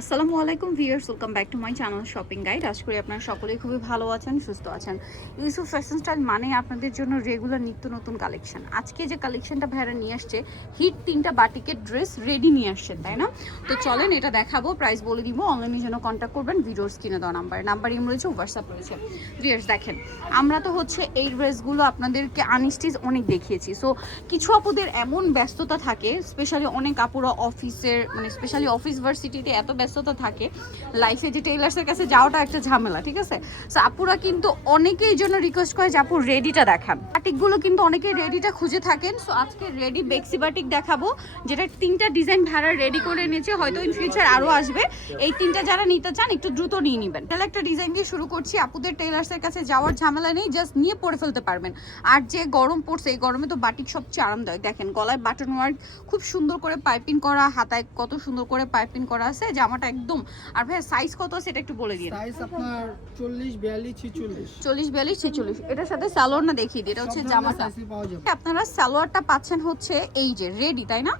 আসসালামু আলাইকুম viewers, welcome back to my channel shopping guide. আশা করি আপনারা সকলেই খুবই ভালো আছেন, সুস্থ আছেন। ইউসুফ ফ্যাশন স্টাইল মানে আপনাদের জন্য রেগুলার নিত্য নতুন কালেকশন। আজকে যে কালেকশনটা ভাইরা নিয়ে আসছে, হিট 3টা বাটিকের ড্রেস রেডি নিয়ে আসছেন, তাই না? তো চলেন এটা দেখাবো, প্রাইস বলে দিব। অনলাইনের জন্য কন্ট্যাক্ট করবেন ভিডিওর স্ক্রিনে দেওয়া নাম্বার ইম রয়েছে, হোয়াটসঅ্যাপ রয়েছে। ভিউয়ার্স দেখেন, আমরা তো হচ্ছে এই ড্রেসগুলো আপনাদেরকে আনস্টিচ অনেক দেখিয়েছি। সো কিছু আপুদের এমন ব্যস্ততা থাকে, স্পেশালি অনেক আপুরা অফিসের মানে স্পেশালি অফিস ভার্সিটিতে এত ব্যস্ততা থাকে, লাইফে যে টেইলার্সের কাছে যাওয়াটা একটা ঝামেলা, ঠিক আছে? সো আপুরা কিন্তু অনেকেই জন্য রিকোয়েস্ট করে যে আপু রেডিটা দেখান। বাটিকগুলো কিন্তু অনেকেই রেডিটা খুঁজে থাকেন। সো আজকে রেডি বেক্সি বাটিক দেখাবো, যেটা 3টা ডিজাইন ভাড়া রেডি করে নিয়েছে, হয়তো ইন ফিউচার আরও আসবে। এই 3টা যারা নিতে চান একটু দ্রুত নিয়ে নেবেন। তাহলে একটা ডিজাইন দিয়ে শুরু করছি। আপুদের টেইলার্সের কাছে যাওয়ার ঝামেলা নেই, জাস্ট নিয়ে পরে ফেলতে পারবেন। আর যে গরম পড়ছে, এই গরমে তো বাটিক সবচেয়ে আরামদায়ক। দেখেন গলায় বাটন ওয়ার্ক খুব সুন্দর করে পাইপিং করা, হাতায় কত সুন্দর করে পাইপিং করা আছে, জামাটা একদম। আর ভাই সাইজ কত আছে এটা একটু বলে দিন। সাইজ আপনার 40 42 46 40 42 46। এটার সাথে সালোয়ার না দেখিয়ে দিই, এটা হচ্ছে জামাটা। আপনারা সালোয়ারটা পাচ্ছেন হচ্ছে এই যে রেডি, তাই না?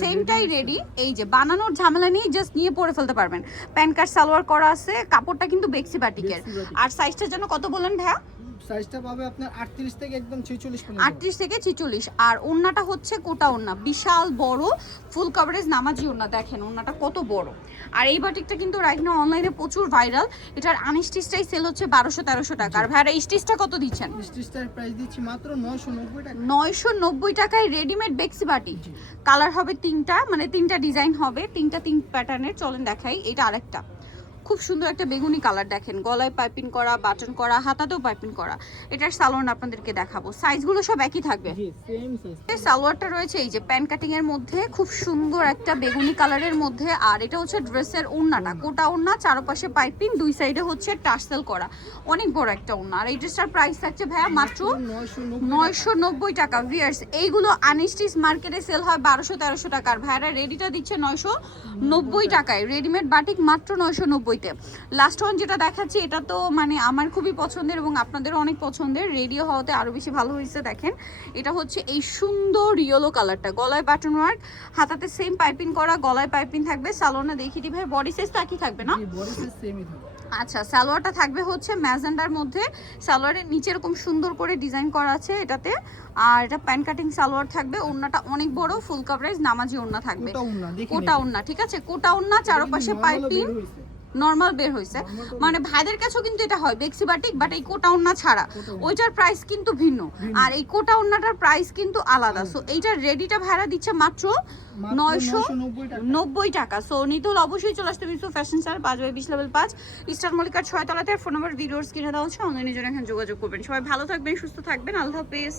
সেমটাই রেডি। এই যে বানানোর ঝামেলা নেই, জাস্ট নিয়ে পরে ফেলতে পারবেন। প্যান্ট কাট সালোয়ার করা আছে, কাপড়টা কিন্তু বেক্সি বাটিকের। আর সাইজটার জন্য কত বলেন ভাইয়া? সাইজটা পাবে আপনার 38 থেকে একদম 46 পর্যন্ত। 38 থেকে 46। আর ওন্নাটা হচ্ছে কোটা ওন্না, বিশাল বড় ফুল কভারেজ নামাজি ওন্না। দেখেন ওন্নাটা কত বড়। আর এই বাটিকটা কিন্তু রাইট নাও অনলাইনে প্রচুর ভাইরাল। এটার আনস্টিচটাই সেল হচ্ছে 1200-1300 টাকা। আর ভাইরা স্টিচটা কত দিচ্ছেন? স্টিচটার প্রাইস দিচ্ছি মাত্র 990 টাকা। 990 টাকায় রেডিমেড বেক্সি বাটিক। কালার হবে 3টা, মানে 3টা ডিজাইন হবে, 3টা 3 প্যাটার্নের। চলেন দেখাই। এটা আরেকটা খুব সুন্দর একটা বেগুনি কালার। দেখেন গলায় পাইপিং করা, বাটন করা, হাতাতেও পাইপিং করা। এটার সালোয়ার আপনাদেরকে দেখাবো। সাইজগুলো সব একই থাকবে। জি সেম সাইজ। সালোয়ারটা রয়েছে এই যে প্যান্ট কাটিং এর মধ্যে, খুব সুন্দর একটা বেগুনি কালারের মধ্যে। আর এটা হচ্ছে ড্রেসের ওড়নাটা, কোটা ওড়না, চারপাশে পাইপিং, দুই সাইডে হচ্ছে টার্সেল করা, অনেক বড় একটা ওড়না। আর এই ড্রেসটার প্রাইস থাকছে ভাইয়া মাত্র 990 টাকা। ভিউয়ার্স এইগুলো আনস্টিচ মার্কেটে সেল হয় 1200-1300 টাকা, আর ভাইরা রেডিটা দিচ্ছে 990 টাকায়। রেডিমেড বাটিক মাত্র 990 তে। লাস্ট ওয়ান যেটা দেখাচ্ছি, এটা তো মানে আমার খুবই পছন্দের এবং আপনাদেরও অনেক পছন্দের, রেডিও হওয়াতে আরো বেশি ভালো হয়েছে। দেখেন এটা হচ্ছে এই সুন্দর ইয়েলো কালারটা, গলায় বাটন ওয়ার্ক, হাতাতে সেম পাইপিং করা, গলায় পাইপিং থাকবে। সালোয়ারটা দেখিয়ে দিই ভাই, বডি সাইজ তো একই থাকবে না? জি বডি সাইজ সেমই থাকবে। আচ্ছা, সালোয়ারটা থাকবে হচ্ছে ম্যাজেন্ডার মধ্যে। সালোয়ারের নিচে এরকম সুন্দর করে ডিজাইন করা আছে এটাতে। আর এটা প্যান্ট কাটিং সালোয়ার থাকবে। ওড়নাটা অনেক বড়, ফুল কভারেজ নামাজি ওড়না থাকবে, কোটা ওড়না, ঠিক আছে? কোটা ওড়না, চারপাশে পাইপিং, নরমাল বের হয়েছে। মানে ভাইদের কাছেও কিন্তু এটা হয় বেক্সি বাটিক, বাট এই কোটা ওন্না ছাড়া ওইটার প্রাইস কিন্তু ভিন্ন, আর এই কোটা ওন্নাটার প্রাইস কিন্তু আলাদা। সো এইটার রেডিটা ভাড়া দিচ্ছে মাত্র 990 টাকা। সো নিতে হলে অবশ্যই চলে আসতে Yusuf fashion style, 5/20 level 5, star মল্লিকার 6 তলাতে। ফোন নাম্বার ভিডিওর স্ক্রিনে দেওয়া হচ্ছে, অনলাইনে জন্য এখানে যোগাযোগ করবেন। সবাই ভালো থাকবেন, সুস্থ থাকবেন, আল্লাহ হাফেজ।